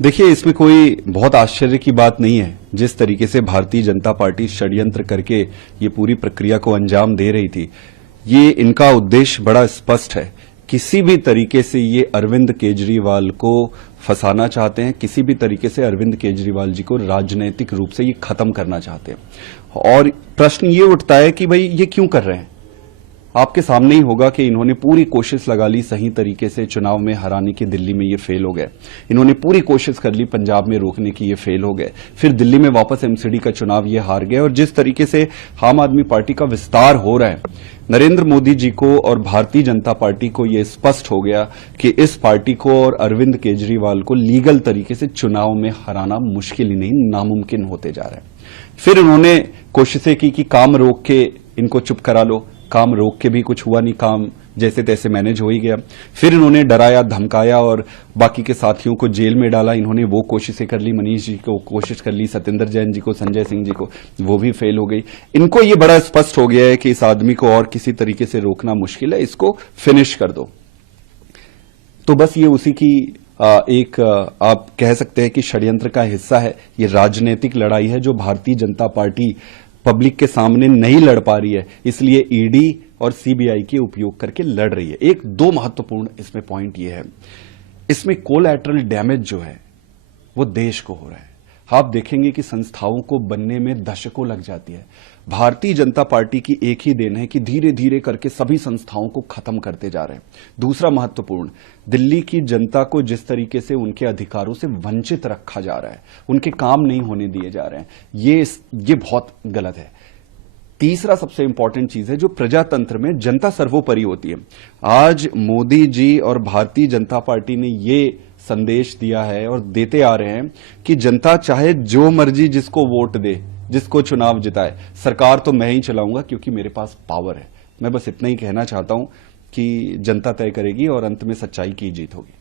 देखिए, इसमें कोई बहुत आश्चर्य की बात नहीं है। जिस तरीके से भारतीय जनता पार्टी षड्यंत्र करके ये पूरी प्रक्रिया को अंजाम दे रही थी, ये इनका उद्देश्य बड़ा स्पष्ट है। किसी भी तरीके से ये अरविंद केजरीवाल को फंसाना चाहते हैं, किसी भी तरीके से अरविंद केजरीवाल जी को राजनीतिक रूप से ये खत्म करना चाहते हैं। और प्रश्न ये उठता है कि भाई ये क्यों कर रहे हैं। आपके सामने ही होगा कि इन्होंने पूरी कोशिश लगा ली सही तरीके से चुनाव में हराने की, दिल्ली में ये फेल हो गए। इन्होंने पूरी कोशिश कर ली पंजाब में रोकने की, ये फेल हो गए। फिर दिल्ली में वापस एमसीडी का चुनाव ये हार गए। और जिस तरीके से आम आदमी पार्टी का विस्तार हो रहा है, नरेंद्र मोदी जी को और भारतीय जनता पार्टी को यह स्पष्ट हो गया कि इस पार्टी को और अरविंद केजरीवाल को लीगल तरीके से चुनाव में हराना मुश्किल ही नहीं, नामुमकिन होते जा रहा है। फिर उन्होंने कोशिशें की कि काम रोक के इनको चुप करा लो। काम रोक के भी कुछ हुआ नहीं, काम जैसे तैसे मैनेज हो ही गया। फिर इन्होंने डराया, धमकाया और बाकी के साथियों को जेल में डाला। इन्होंने वो कोशिशें कर ली, मनीष जी को कोशिश कर ली, सत्येंद्र जैन जी को, संजय सिंह जी को, वो भी फेल हो गई। इनको ये बड़ा स्पष्ट हो गया है कि इस आदमी को और किसी तरीके से रोकना मुश्किल है, इसको फिनिश कर दो। तो बस ये उसी की एक आप कह सकते हैं कि षड्यंत्र का हिस्सा है। ये राजनीतिक लड़ाई है जो भारतीय जनता पार्टी पब्लिक के सामने नहीं लड़ पा रही है, इसलिए ईडी और सीबीआई के उपयोग करके लड़ रही है। एक दो महत्वपूर्ण इसमें पॉइंट ये है, इसमें कोलैटरल डैमेज जो है वो देश को हो रहा है। आप देखेंगे कि संस्थाओं को बनने में दशकों लग जाती है। भारतीय जनता पार्टी की एक ही देन है कि धीरे धीरे करके सभी संस्थाओं को खत्म करते जा रहे हैं। दूसरा महत्वपूर्ण, दिल्ली की जनता को जिस तरीके से उनके अधिकारों से वंचित रखा जा रहा है, उनके काम नहीं होने दिए जा रहे हैं, ये बहुत गलत है। तीसरा सबसे इंपॉर्टेंट चीज है जो प्रजातंत्र में जनता सर्वोपरि होती है। आज मोदी जी और भारतीय जनता पार्टी ने ये संदेश दिया है और देते आ रहे हैं कि जनता चाहे जो मर्जी जिसको वोट दे, जिसको चुनाव जिताए, सरकार तो मैं ही चलाऊंगा क्योंकि मेरे पास पावर है। मैं बस इतना ही कहना चाहता हूं कि जनता तय करेगी और अंत में सच्चाई की जीत होगी।